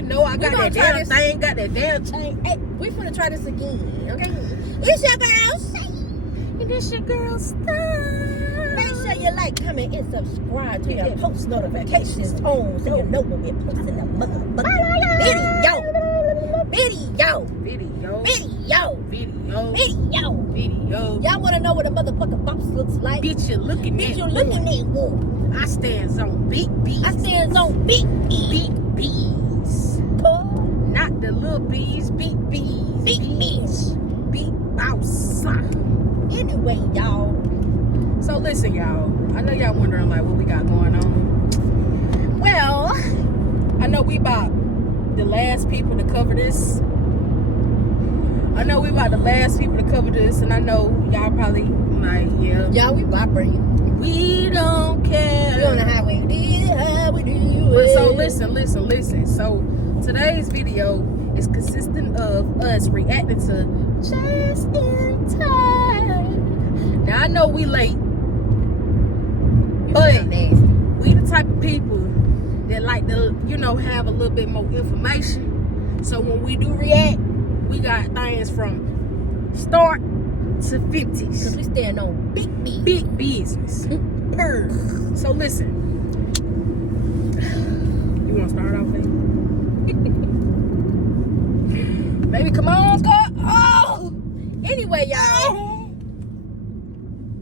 You know I got that damn thing, got that damn chain. Hey, we finna try this again, okay? It's your girls. And it's your girls stuff. Make sure you like, comment, and subscribe to your post notifications on so you know when we're posting the motherfucking video. Y'all wanna know what a motherfucking box looks like? Bitch, you looking at one. I stands on big bees. I stands on big bees. Big bees. Not the little bees, big bees. Big bees. Big boss. Anyway, y'all. So listen, y'all. I know y'all wondering like what we got going on. Well, I know we about the last people to cover this. And I know y'all probably like, yeah. Y'all, we vibrating. We don't care. We on the highway. How we do But it. so listen. So today's video is consisting of us reacting to Just in Time. Now I know we late, but we the type of people that like to, have a little bit more information. So when we do react, we got things from start to 50s. Because we stand on big business. So listen. You want to start off, baby? Baby, come on, Scott. Oh! Anyway, y'all.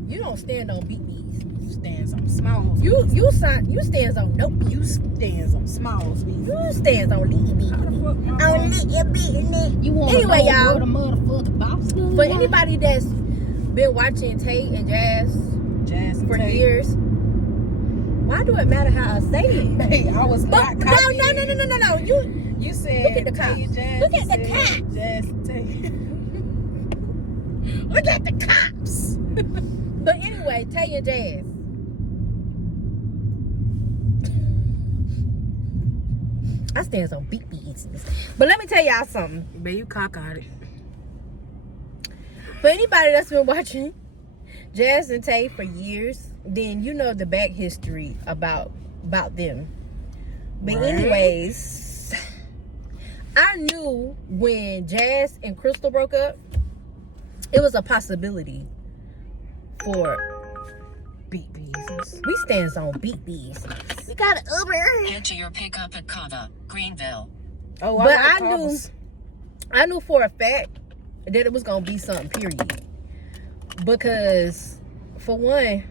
You don't stand on big bees. You stands on smalls. You stands on nope. You stands on smalls. You stands on little bees. On little business. You want anyway, y'all. The motherfucking box For anybody that's been watching TAE and Jazz and for TAE. years, why do it matter how I say it? Hey, I was not copying. No. You said look at the TAE cops. Jazz. Look at the cops. Jazz and TAE. Look at the cops. But anyway, TAE and Jazz. I stands on big business. But let me tell y'all something. Man, you cock-eyed it. For anybody that's been watching Jazz and TAE for years, then you know the back history about them. But Right. anyways, I knew when Jazz and Crystal broke up, it was a possibility for Big business. we stands on big business. We got an Uber. Head to your pickup at Cava, Greenville. Oh, But like I knew for a fact that it was gonna be something, period. Because for one,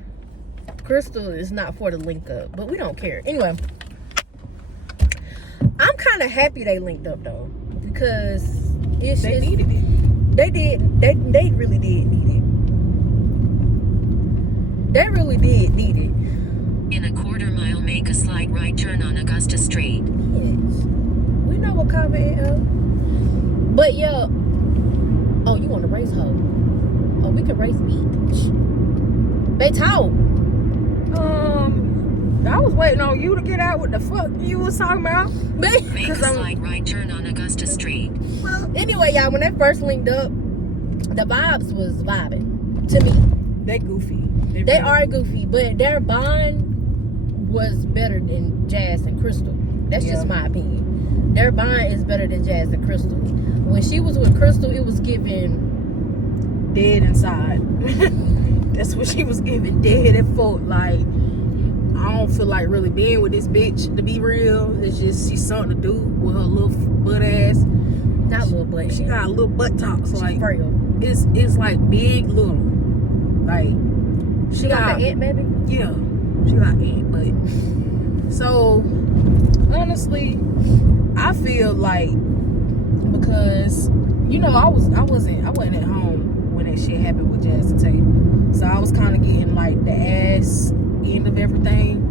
Crystal is not for the link up, but we don't care. Anyway, I'm kind of happy they linked up though, because They needed it. They really did need it. They really did need it. In a quarter-mile, make a slight right turn on Augusta Street. Yes. We know what Cava is. But yeah. Oh, you want to race hoe? Oh, we can race beach. They talk. I was waiting on you to get out what the fuck you was talking about. Make a slight right turn on Augusta Street. Well, anyway, y'all, when they first linked up, the vibes was vibing to me. They goofy. They are goofy, but their bond was better than Jazz and Crystal. That's just my opinion. Their bond is better than Jazz and Crystal. When she was with Crystal, it was giving dead inside. That's what she was giving, dead and full. Like, I don't feel like really being with this bitch, to be real. It's just she's something to do with her little butt ass. not little butt. She got a little butt tops. She's Like frail. it's like big little. Like She got the ant baby. Yeah, she got ant, but so honestly, I feel like because I wasn't at home when that shit happened with Jazz and TAE, so I was kind of getting like the ass end of everything.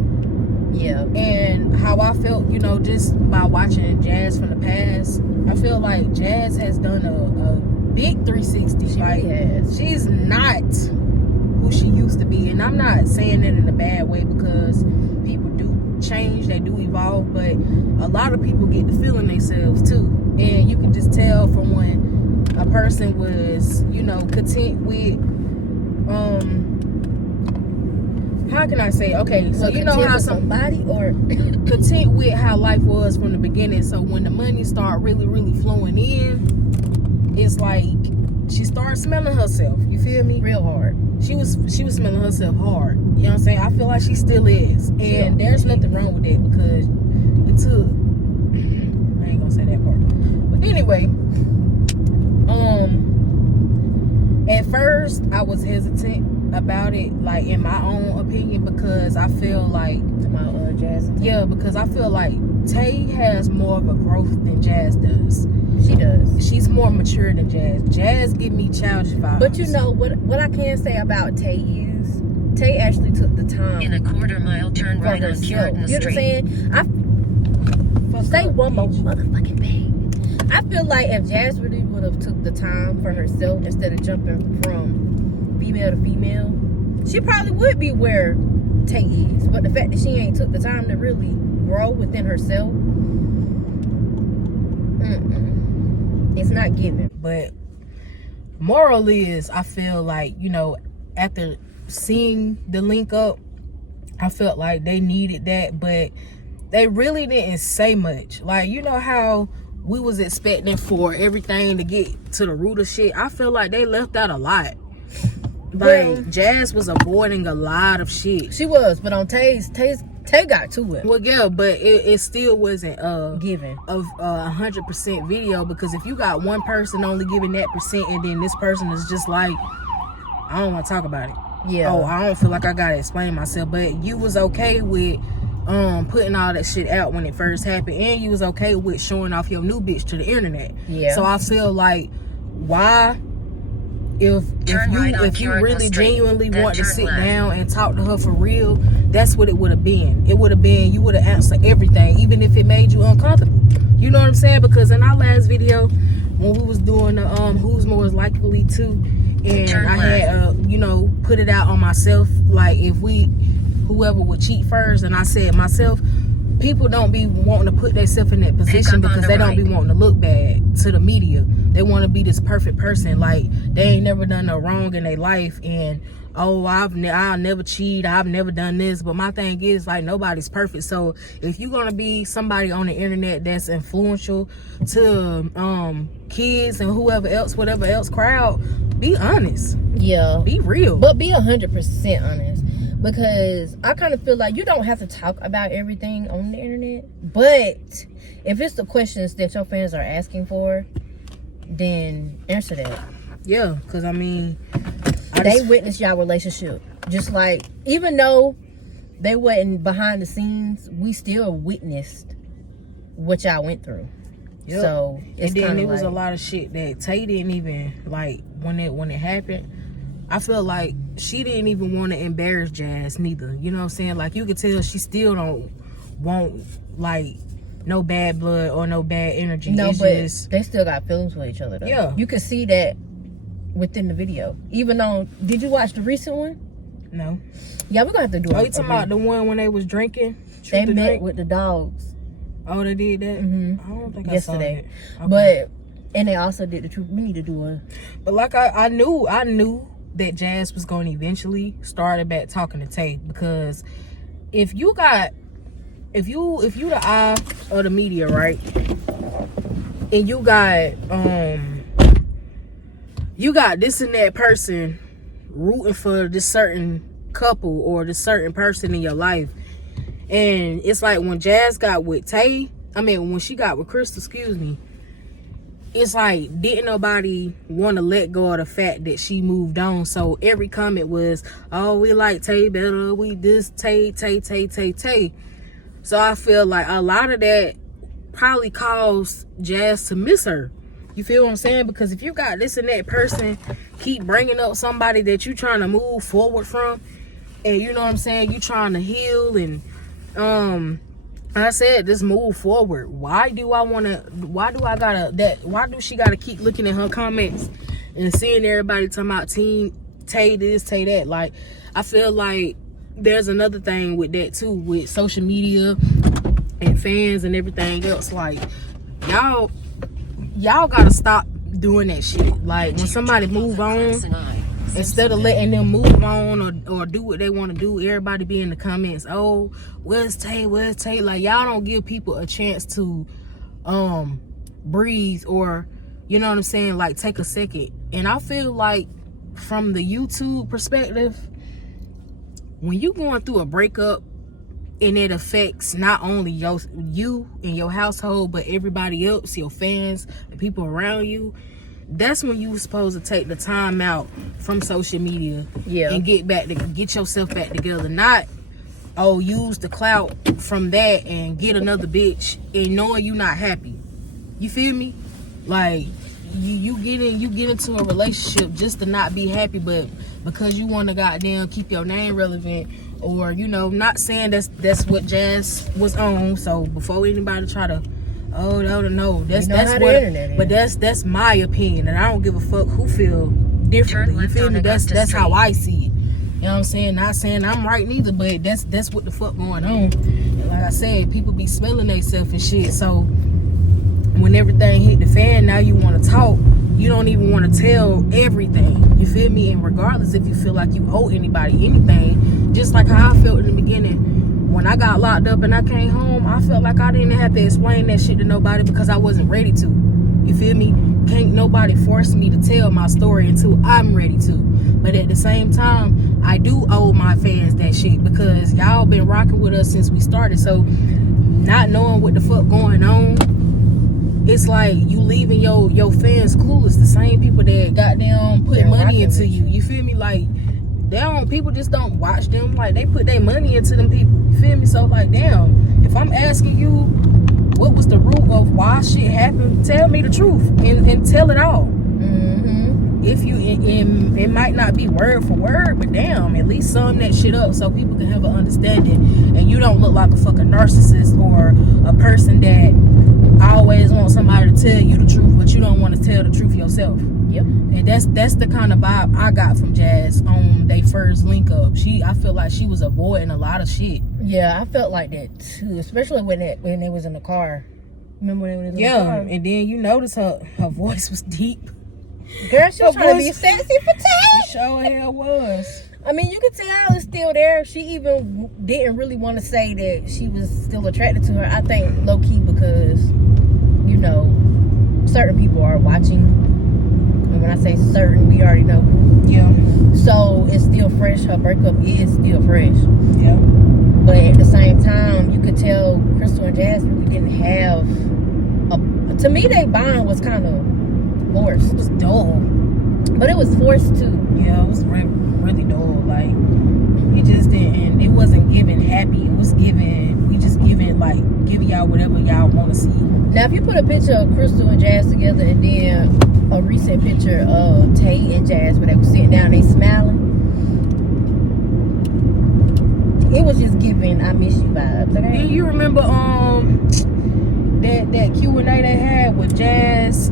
Yeah. And how I felt, just by watching Jazz from the past, I feel like Jazz has done a big 360. She like really has. She's not who she used to be, and I'm not saying that in a bad way because people do change, they do evolve, but a lot of people get the feeling themselves too, and you can just tell from when a person was, content with how can I say? Okay, so you know content how with somebody or content with how life was from the beginning. So when the money started really flowing in, it's like she started smelling herself. You feel me? real hard. She was smelling herself hard. You know what I'm saying? I feel like she still is, and there's nothing wrong with that because it took. I ain't gonna say that part, but anyway, at first I was hesitant about it, like in my own opinion, because I feel like Jazz. yeah, because I feel like Tay has more of a growth than Jazz does. She does. She's more mature than Jazz. Jazz give me childish vibes. But you know what I can say about Tay is Tay actually took the time In a quarter-mile, turn for right on herself. Puritan You know what I'm Street. saying? Say one more motherfucking thing. I feel like if Jazz really would have took the time for herself instead of jumping from female to female, she probably would be where Tay is. But the fact that she ain't took the time to really grow within herself, it's not given. But moral is, I feel like, you know, after seeing the link up, I felt like they needed that, but they really didn't say much. Like, you know how we was expecting for everything to get to the root of shit? I feel like they left out a lot. Like, Jazz was avoiding a lot of shit. She was, but on Tay got to it. Well, yeah, but it still wasn't Given of 100% video, because if you got one person only giving that percent and then this person is just like, I don't want to talk about it. Yeah. Oh, I don't feel like I gotta explain myself. But you was okay with putting all that shit out when it first happened, and you was okay with showing off your new bitch to the internet. Yeah. So I feel like, why, if you really genuinely want to sit down and talk to her for real, that's what it would have been. It would have been, you would have answered everything, even if it made you uncomfortable. You know what I'm saying? Because in our last video, when we was doing the who's more likely to, and I had you know, put it out on myself, like if whoever would cheat first, and I said myself, people don't be wanting to put themselves in that position because they don't be wanting to look bad to the media. They want to be this perfect person, like they ain't never done no wrong in their life, and oh, I'll never cheat, I've never done this. But my thing is, like, nobody's perfect. So if you're gonna be somebody on the internet that's influential to kids and whatever else crowd, be honest. Yeah. Be real. But be 100% honest. Because I kind of feel like you don't have to talk about everything on the internet. But if it's the questions that your fans are asking for, then answer that. Yeah, because I mean, they witnessed y'all relationship. Just like, even though they wasn't behind the scenes, we still witnessed what y'all went through. Yep. So it's, and then it was a lot of shit that Tay didn't even like when it happened. I feel like she didn't even want to embarrass Jazz neither. You know what I'm saying? Like, you could tell she still don't want, like, no bad blood or no bad energy. No, it's but just, they still got feelings for each other though. Yeah. You could see that within the video. Even though, did you watch the recent one? No. Yeah, we're gonna have to do it. Oh, you talking about the one when they was drinking? They met with the dogs. Oh, they did that? Mm-hmm. I don't think yesterday. I saw it. Okay. But, and they also did the truth. We need to do a. But like I knew that Jazz was going to eventually start back talking to Tay, because if you the eye of the media, right, and you got this and that person rooting for this certain couple or this certain person in your life, and it's like when Jazz got with Tay, when she got with Crystal, it's like, didn't nobody want to let go of the fact that she moved on. So every comment was, oh, we like Tay better, we this Tay. So I feel like a lot of that probably caused Jazz to miss her. You feel what I'm saying? Because if you got this and that person keep bringing up somebody that you trying to move forward from, and you know what I'm saying, you trying to heal, and I said, just move forward. Why do she gotta keep looking at her comments and seeing everybody talking about Team Tay this, Tay that? Like, I feel like there's another thing with that too, with social media and fans and everything else. Like, y'all gotta stop doing that shit. Like, when somebody move on Instead of letting them move on or do what they want to do, everybody be in the comments, oh, where's Tay? Like, y'all don't give people a chance to breathe, or, you know what I'm saying, like, take a second. And I feel like from the YouTube perspective, when you going through a breakup and it affects not only you and your household, but everybody else, your fans, the people around you, that's when you supposed to take the time out from social media and get yourself back together. Not, oh, use the clout from that and get another bitch and knowing you not happy. You feel me? Like, you get into a relationship just to not be happy, but because you want to goddamn keep your name relevant, or, you know, not saying that's what Jazz was on. So before anybody try to, oh, no, that's what, but that's my opinion, and I don't give a fuck who feel differently. You feel me? That's how I see it. You know what I'm saying? Not saying I'm right neither, but that's what the fuck going on. And like I said, people be smelling themselves and shit. So when everything hit the fan, now you want to talk. You don't even want to tell everything. You feel me? And regardless if you feel like you owe anybody anything, just like how I felt in the beginning, when I got locked up and I came home, I felt like I didn't have to explain that shit to nobody because I wasn't ready to. You feel me? Can't nobody force me to tell my story until I'm ready to. But at the same time, I do owe my fans that shit because y'all been rocking with us since we started. So not knowing what the fuck going on, it's like you leaving your fans clueless. The same people that goddamn put money into you. You feel me? Like, people just don't watch them. Like, they put their money into them people. You feel me? So, like, damn, if I'm asking you what was the root of why shit happened, tell me the truth and tell it all. If you, it might not be word for word, but damn, at least sum that shit up so people can have an understanding, and you don't look like a fucking narcissist or a person that always want somebody to tell you the truth, but you don't want to tell the truth yourself. Yep. And that's the kind of vibe I got from Jazz on their first link up. I feel like she was avoiding a lot of shit. Yeah, I felt like that too, especially when they was in the car. Remember when they was in the car? And then you notice her voice was deep. Girl, she was trying to be sexy for Tay. She sure hell was. I mean, you could tell it's still there. She even didn't really want to say that she was still attracted to her. I think low-key because, you know, certain people are watching. And when I say certain, we already know who. Yeah. So it's still fresh. Her breakup is still fresh. Yeah. But at the same time, you could tell Crystal and Jazz really didn't have to me, their bond was kind of forced. It was dull. But it was forced too. Yeah, it was really dull. Like, it just didn't, it wasn't giving happy. It was giving, we just giving y'all whatever y'all want to see. Now, if you put a picture of Crystal and Jazz together and then a recent picture of Tay and Jazz where they were sitting down, they smiling, it was just giving I miss you vibes. Okay? Do you remember that Q&A they had with Jazz,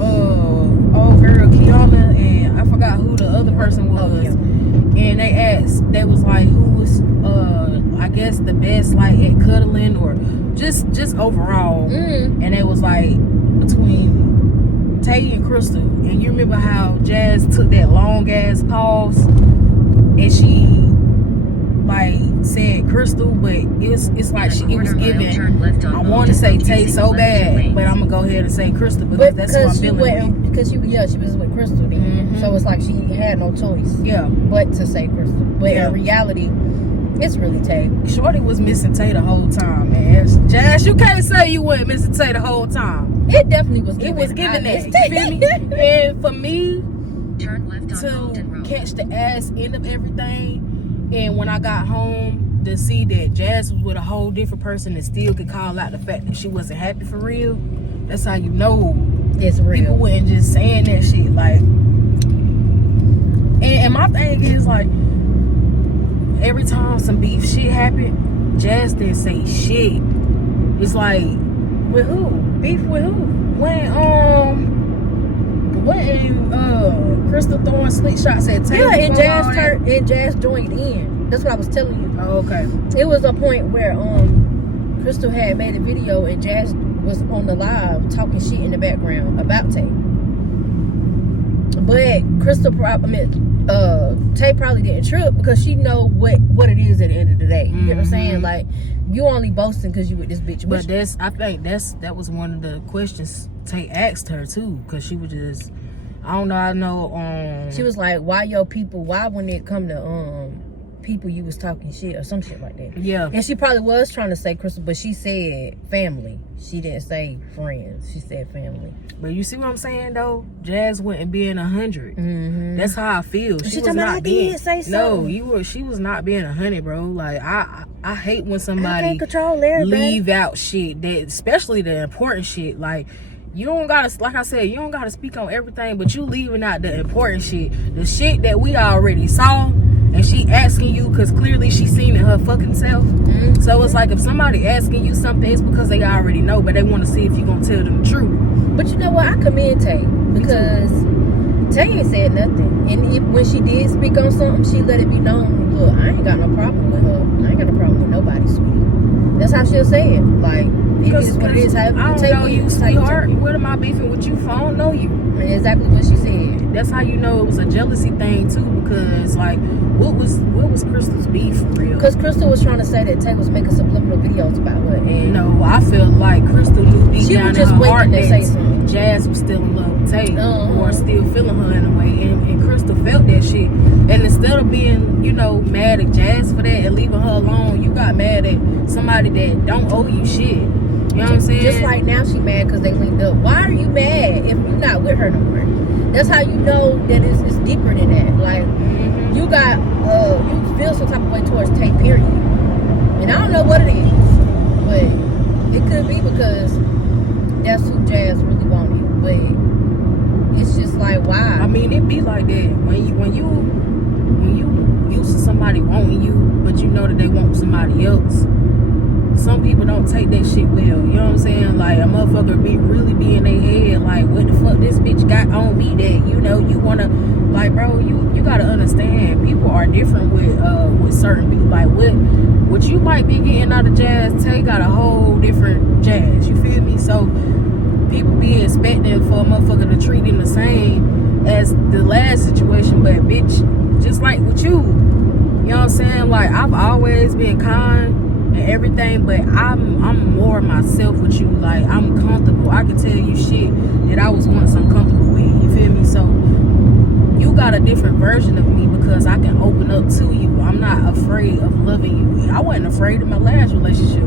old girl Kiana, and I forgot who the other person was. Oh, yeah. And they asked, they was like, who was I guess the best, like, at cuddling or just overall. And it was like between Tay and Crystal. And you remember how Jazz took that long ass pause and she like said Crystal, but it's like it was giving, I want to say Tay so bad, but I'm gonna go ahead and say Crystal because that's what I'm feeling. Because she was with Crystal then. So it's like she had no choice but to say Crystal. But in reality, it's really Tay. Shorty was missing Tay the whole time, man. Jazz, you can't say you weren't missing Tay the whole time. It definitely was giving. It was giving that. You feel me? And for me to catch the ass end of everything, and when I got home to see that Jazz was with a whole different person and still could call out the fact that she wasn't happy for real, that's how you know it's real. People wasn't just saying that shit. Like, and my thing is, like, every time some beef shit happened, Jazz didn't say shit. It's like, with who? Beef with who? When Crystal throwing slick shots at Tay. Yeah, and Jazz joined in. That's what I was telling you. Oh, okay. It was a point where Crystal had made a video and Jazz was on the live talking shit in the background about Tay. But Crystal Tay probably didn't trip because she know what it is at the end of the day. You know what I'm saying? Like, you only boasting because you with this bitch. But I think that was one of the questions Tay asked her too, because she was just, I know. She was like, why when it come to people you was talking shit or some shit like that. Yeah. And she probably was trying to say Crystal, but she said family. She didn't say friends. She said family. But you see what I'm saying though? Jazz wasn't being 100. That's how I feel. She was not being. She was not being 100, bro. Like I hate when somebody leave out shit, that especially the important shit. Like, you don't gotta, like I said, you don't gotta speak on everything, but you leaving out the important shit, the shit that we already saw. And she asking you because clearly she seen it her fucking self. So it's like, if somebody asking you something, it's because they already know, but they want to see if you gonna tell them the truth. But you know what? I commend Tay because Tay ain't said nothing. And when she did speak on something, she let it be known. Look, I ain't got no problem with her. I ain't got no problem with nobody, sweetie. That's how she'll say it. Like, it is what it is. I don't know you, sweetheart. What am I beefing with you for? I don't know you. And exactly what she said. That's how you know it was a jealousy thing too, because like, what was Crystal's beef for real? Because Crystal was trying to say that Tay was making subliminal videos about her. And no, I feel like Crystal knew deep down in her heart that Jazz was still in love with Tay, or still feeling her in a way, and Crystal felt that shit. And instead of being, mad at Jazz for that and leaving her alone, you got mad at somebody that don't owe you shit. You know what I'm saying? Just like now she mad because they linked up. Why are you mad if you're not with her no more? That's how you know that it's deeper than that. Like, you feel some type of way towards Tay, period. And I don't know what it is, but it could be because that's who Jazz really wanted. But it's just like, why? I mean, it be like that when you used to somebody wanting you, but you know that they want somebody else. Some people don't take that shit well. You know what I'm saying? Like, a motherfucker really be in their head like, what the fuck this bitch got on me that, you wanna, like, bro, you gotta understand, people are different with certain people. Like, what you might be getting out of Jazz, Tay got a whole different Jazz. You feel me? So people be expecting for a motherfucker to treat them the same as the last situation, but bitch, just like with you know what I'm saying? Like, I've always been kind and everything, but I'm more myself with you. Like, I'm comfortable. I can tell you shit that I was once uncomfortable with. You feel me? So you got a different version of me because I can open up to you. I'm not afraid of loving you. I wasn't afraid of my last relationship.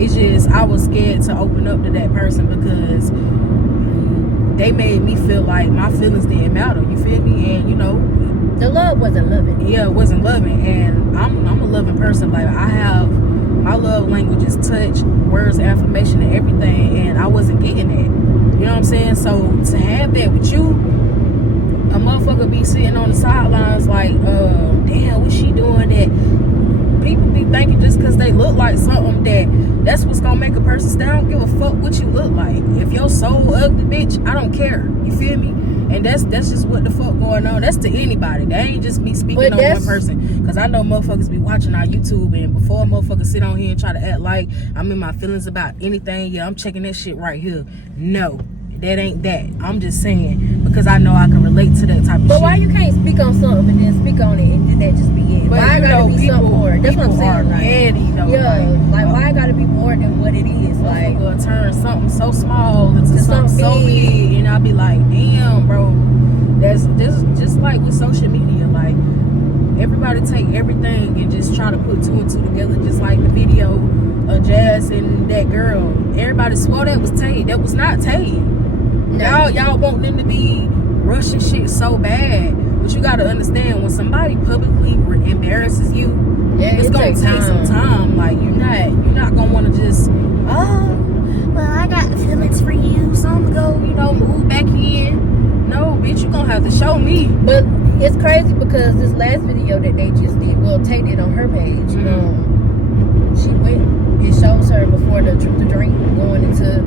It's just I was scared to open up to that person because they made me feel like my feelings didn't matter. You feel me? And the love wasn't loving. Yeah, it wasn't loving. And I'm a loving person. Like, my love language is touch, words of affirmation, and everything, and I wasn't getting that. You know what I'm saying? So to have that with you, a motherfucker be sitting on the sidelines like, damn, what's she doing that? People be thinking just because they look like something that's what's gonna make a person stay. I don't give a fuck what you look like. If your soul ugly, bitch, I don't care. You feel me? And that's just what the fuck going on. That's to anybody. That ain't just me speaking on one person. Because I know motherfuckers be watching our YouTube, and before a motherfucker sit on here and try to act like I'm in my feelings about anything, yeah, I'm checking that shit right here. No, that ain't that. I'm just saying because I know I can relate to that type of shit. But why you can't speak on something and then speak on it and then that just be it? But why I gotta be something more? That's what I'm saying. Petty, though, why I gotta be more than what it is? Like, turn something so small into something so big, and I'll be like, damn, bro. That's just like with social media. Like, everybody take everything and just try to put two and two together. Just like the video of Jazz and that girl. Everybody swore that was Tay. That was not Tay. No. Y'all want them to be rushing shit so bad, but you gotta understand, when somebody publicly embarrasses you, it's gonna take some time. Like, you're not gonna want to just, well, I got feelings for you, so I'm gonna go, move back in. No, bitch, you gonna have to show me. But it's crazy because this last video that they just did, well, Tay did on her page, she went, it shows her before the drink going into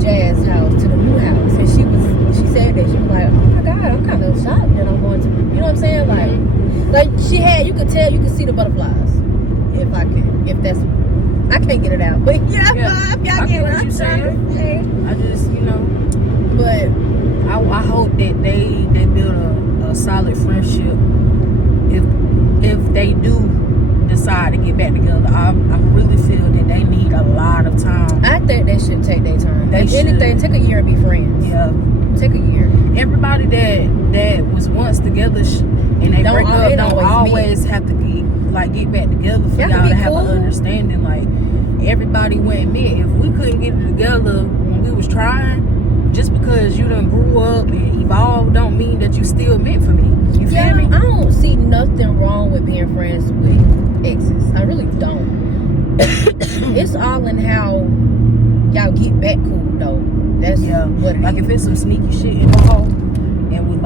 Jazz's house, to the new house, and she said that she was like, oh my god, I'm kind of shocked that I'm going to, you know what I'm saying? Like she had, you could see the butterflies. If that's, I can't get it out, but if y'all get what I'm saying. I just, but I hope that they a solid friendship if they do decide to get back together. I really feel that they need a lot of time. I think they should take their time. They If anything, take a year and be friends. Yeah. Take a year. Everybody that was once together and they break up don't always have to get back together for y'all to have an understanding. Like, everybody went met. If we couldn't get it together when we was trying, just because you done grew up and evolved don't mean that you still meant for me. You feel me? I don't see nothing wrong with being friends with exes. I really don't. It's all in how y'all get back cool though. That's what it like is. If it's some sneaky shit involved and we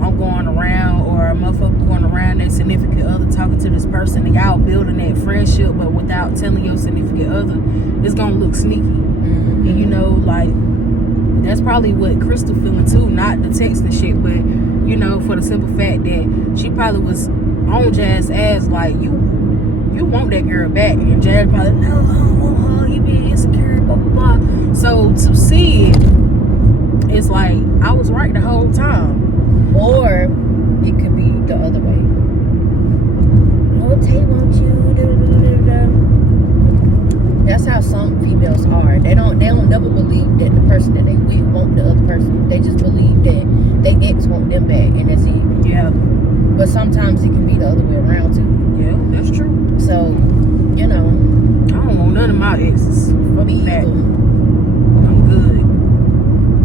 I'm going around or a motherfucker going around their significant other talking to this person and y'all building that friendship but without telling your significant other, it's gonna look sneaky. Mm-hmm. And that's probably what Crystal feeling too, not the text and shit, but for the simple fact that she probably was on Jazz's ass like, you want that girl back, and Jazz probably, no, I don't want her, you being insecure, blah blah blah. So to see it's like I was right the whole time. Or it could be the other way. Oh, Tay wants you. That's how some females are. They don't never believe that the person that they with want the other person. They just believe that they ex want them back, and that's it. Yeah. But sometimes it can be the other way around too. Yeah, that's true. So, I don't want none of my exes. Fuck that. I'm good.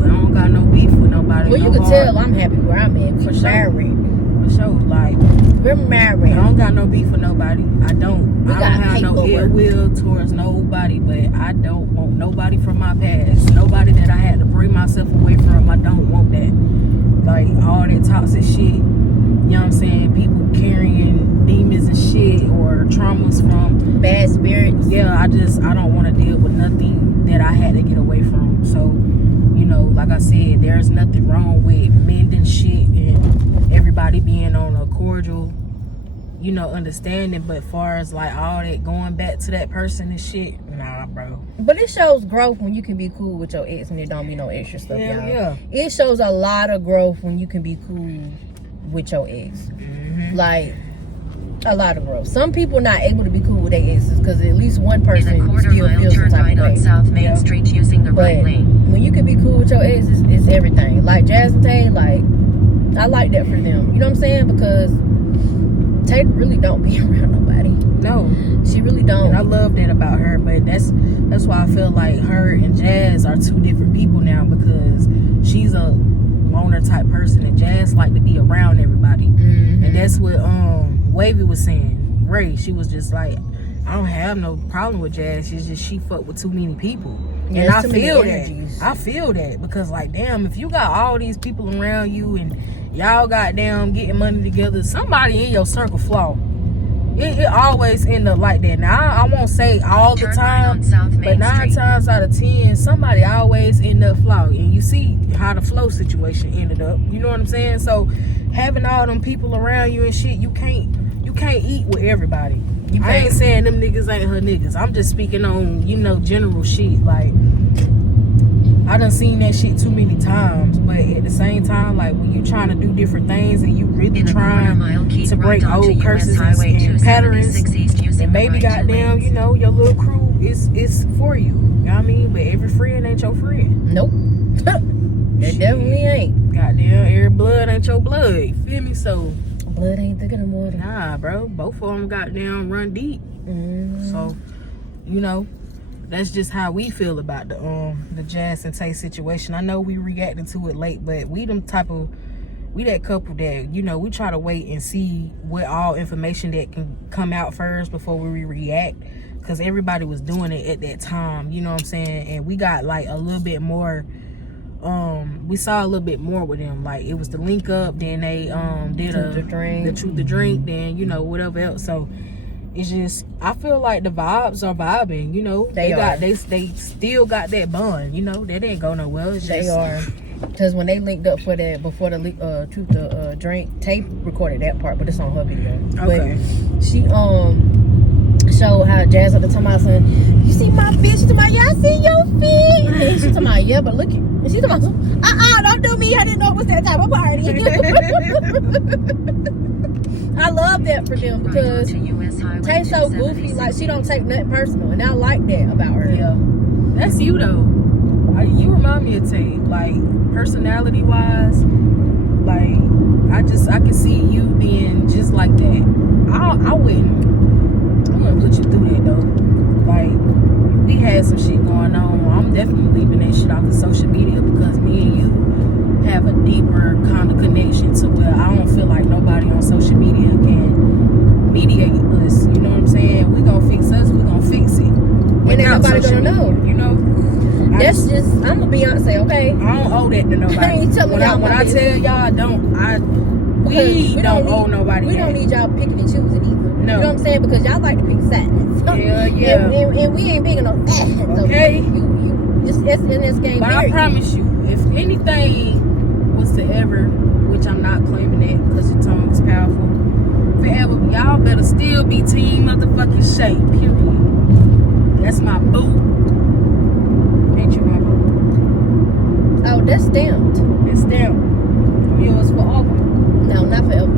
But I don't got no beef with nobody. Well, you can tell I'm happy where I'm at. For We're sure. married. For sure. Like, we're married. I don't got no beef with nobody. I don't have no ill will towards nobody, but I don't want nobody from my past. Nobody that I had to bring myself away from. I don't want that. Like, all that toxic shit. You know what I'm saying? People carrying demons and shit or traumas from bad spirits. Yeah, I don't want to deal with nothing that I had to get away from. So, like I said, there's nothing wrong with mending shit and everybody being on a cordial, understanding. But far as like all that going back to that person and shit, nah, bro. But it shows growth when you can be cool with your ex and it don't be no extra stuff, y'all. Yeah. It shows a lot of growth when you can be cool with your ex. Mm-hmm. Like, a lot of growth. Some people not able to be cool with their exes because at least one person still feels some type of way. South Main Street using the right lane. When you can be cool with your ex, it's everything. Like Jazz and Tay, like, I like that for them. You know what I'm saying? Because Tay really don't be around nobody. No, she really don't. And I love that about her, but that's why I feel like her and Jazz are two different people now, because she's a loner type person and Jazz like to be around everybody. Mm-hmm. And that's what Wavy was saying. Ray, she was just like, I don't have no problem with Jazz. It's just she fuck with too many people. Yeah, and I feel that. I feel that because, like, damn, if you got all these people around you and y'all goddamn getting money together, somebody in your circle flaw. It always end up like that. Now, I won't say all the time, but 9 times out of 10, somebody always end up flaw. And you see how the flow situation ended up. You know what I'm saying? So having all them people around you and shit, you can't eat with everybody. I ain't saying them niggas ain't her niggas. I'm just speaking on, general shit. Like, I done seen that shit too many times, but at the same time, like, when you trying to do different things and you really trying to break old curses and patterns, and maybe goddamn, your little crew is for you. You know what I mean? But every friend ain't your friend. Nope. It definitely ain't. Goddamn, every blood ain't your blood. You feel me? So blood ain't thicker than water. Nah, bro. Both of them goddamn run deep. Mm-hmm. So, that's just how we feel about the Jazz and Tay situation. I know we reacted to it late, but we that couple that, we try to wait and see what all information that can come out first before we react, because everybody was doing it at that time, you know what I'm saying? And we got like a little bit more, we saw a little bit more with them. Like, it was the link up, then they did the truth to drink, then whatever else. So it's just, I feel like the vibes are vibing, they still got that bond, they didn't go nowhere. They are, because when they linked up for that before the truth to drink, Tay recorded that part, but it's on her video. Okay. But she showed how Jazz at the time I said, you see my bitch? She talking about, yeah, I see your feet. And she talking about, yeah, but look at, and she talking about, don't do knew me, I didn't know it was that type of party. I love that for them because Tay's so goofy, like she don't take nothing personal, and I like that about her. Yeah, that's you though. You remind me of Tay, like personality wise. Like I can see you being just like that. I wouldn't put you through that though. Like we had some shit going on. I'm definitely leaving that shit off the social media because me and you have a deeper kind of connection to where I don't feel like nobody on social media can mediate us. You know what I'm saying? We gonna fix us. We gonna fix it. And ain't nobody gonna know. You know. That's I'm a Beyonce, okay? I don't owe that to nobody. I ain't telling when y'all I tell y'all, we don't owe nobody. We don't need y'all picking and choosing either. No. You know what I'm saying? Because y'all like to pick sides. Yeah. And we ain't big enough. Okay. It's in this game. But I promise you, if anything was to ever, which I'm not claiming that because your tongue is powerful, forever, y'all better still be team motherfucking shape. Period. That's my boo. Ain't you my boo? Oh, that's stamped. It's stamped. I'm yours forever. No, not forever.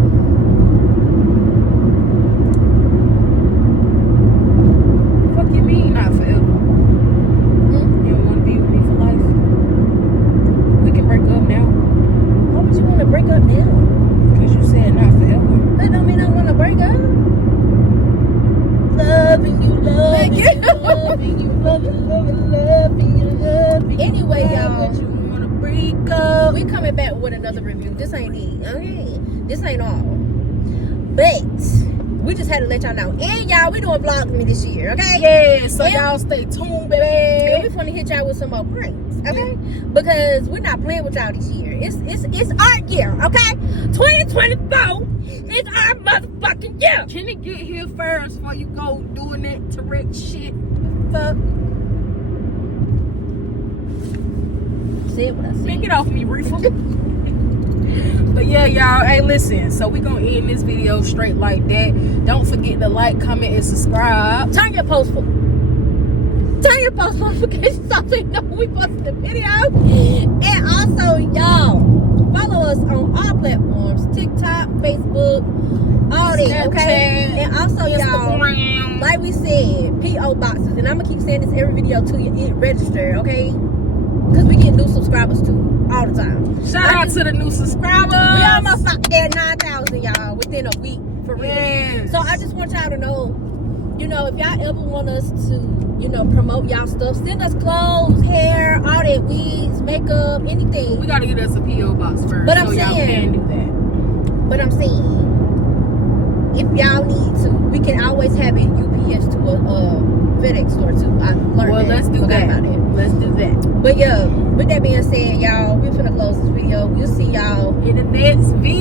Fuck you mean not forever? You don't want to be with me for life? We can break up now. Why would you want to break up now? Because you said not forever. That don't mean I want to break up. Loving you, loving you, loving you, loving you. Anyway, y'all, you want to break up? we coming back with another review. This ain't it, okay? This ain't all. But we just had to let y'all know. And y'all, we doing vlogs with me this year, okay? Yeah, so y'all stay tuned, baby. And we finna hit y'all with some more pranks, okay? Because we're not playing with y'all this year. It's our year, okay? 2024 is our motherfucking year. Can it get here first before you go doing that Tourette shit? Fuck. Said what I said. Man, get off me, Reefer. But yeah, y'all, hey, listen. So we gonna end this video straight like that. Don't forget to like, comment, and subscribe. Turn your post notifications off so you know when we post the video. And also, y'all, follow us on all platforms: TikTok, Facebook, all that. Okay. And also, y'all, like we said, PO boxes, and I'm gonna keep saying this every video till you get registered. Okay. Because we get new subscribers too, all the time. Shout out to the new subscribers. We almost at 9,000, y'all, within a week, for real. Yes. So I just want y'all to know, you know, if y'all ever want us to, you know, promote y'all stuff, send us clothes, hair, all that, wigs, makeup, anything. We got to get us a P.O. box first. But I'm so y'all saying- can do that. But I'm saying, if y'all need to, we can always have it UPS to a FedEx store too. I learned Well, that. let's do Forgot that. about it. Let's do that. But yeah, with that being said, y'all, we're finna close this video. We'll see y'all In the next video.